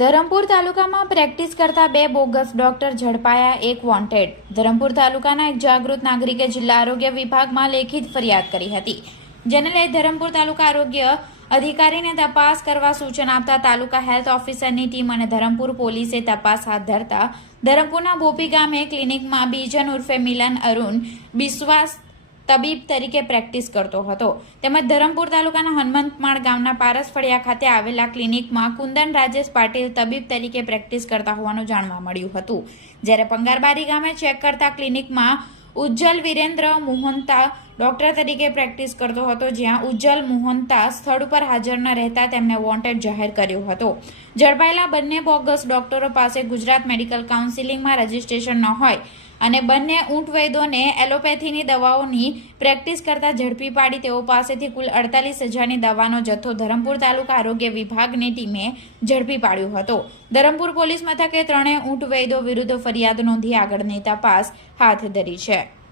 ધરમપુર તાલુકામાં પ્રેક્ટિસ કરતા 2 bogus doctor ઝડપાયા, 1 વોન્ટેડ। ધરમપુર તાલુકાના એક જાગૃત નાગરિકે જિલ્લા આરોગ્ય વિભાગમાં લેખિત ફરિયાદ કરી હતી, જેને લઈ ધરમપુર તાલુકા આરોગ્ય અધિકારીને તપાસ કરવા સૂચના આપતા તાલુકા હેલ્થ ઓફિસરની ટીમ અને ધરમપુર પોલીસે તપાસ હાથ ધરતા ધરમપુરના બોપી ગામે ક્લિનિકમાં બીજન ઉર્ફે મિલન અરુણ બિસ્વાસ તબીબ તરીકે પ્રેક્ટિસ કરતો હતો, તેમજ ધરમપુર તાલુકાના હનુમંતમાળ ગામના પારસ ફળિયા ખાતે આવેલા ક્લિનિકમાં કુંદન રાજેશ પાટીલ તબીબ તરીકે પ્રેક્ટિસ કરતા હોવાનું જાણવા મળ્યું હતું। જ્યારે પંગારબારી ગામે ચેક કરતા ક્લિનિકમાં ઉજ્જલ વિરેન્દ્ર મોહન્તા ડોક્ટર તરીકે પ્રેક્ટિસ કરતો હતો, જ્યાં ઉજ્જલ મોહન્તા સ્થળ ઉપર હાજર ન રહેતા તેમને વોન્ટેડ જાહેર કર્યો હતો। ઝડપાયેલા બંને બોગસ ડોક્ટરો પાસે ગુજરાત મેડિકલ કાઉન્સિલમાં રજીસ્ટ્રેશન ન હોય અને બંને ઊંટ વૈદોને એલોપેથીની દવાઓની પ્રેક્ટિસ કરતા ઝડપી પાડી તેઓ પાસેથી કુલ 48,000ની દવાનો જથ્થો ધરમપુર તાલુકા આરોગ્ય વિભાગની ટીમે ઝડપી પાડ્યો હતો। ધરમપુર પોલીસ મથકે ત્રણેય ઊંટ વૈદો વિરુદ્ધ ફરિયાદ નોંધી આગળની તપાસ હાથ ધરી છે।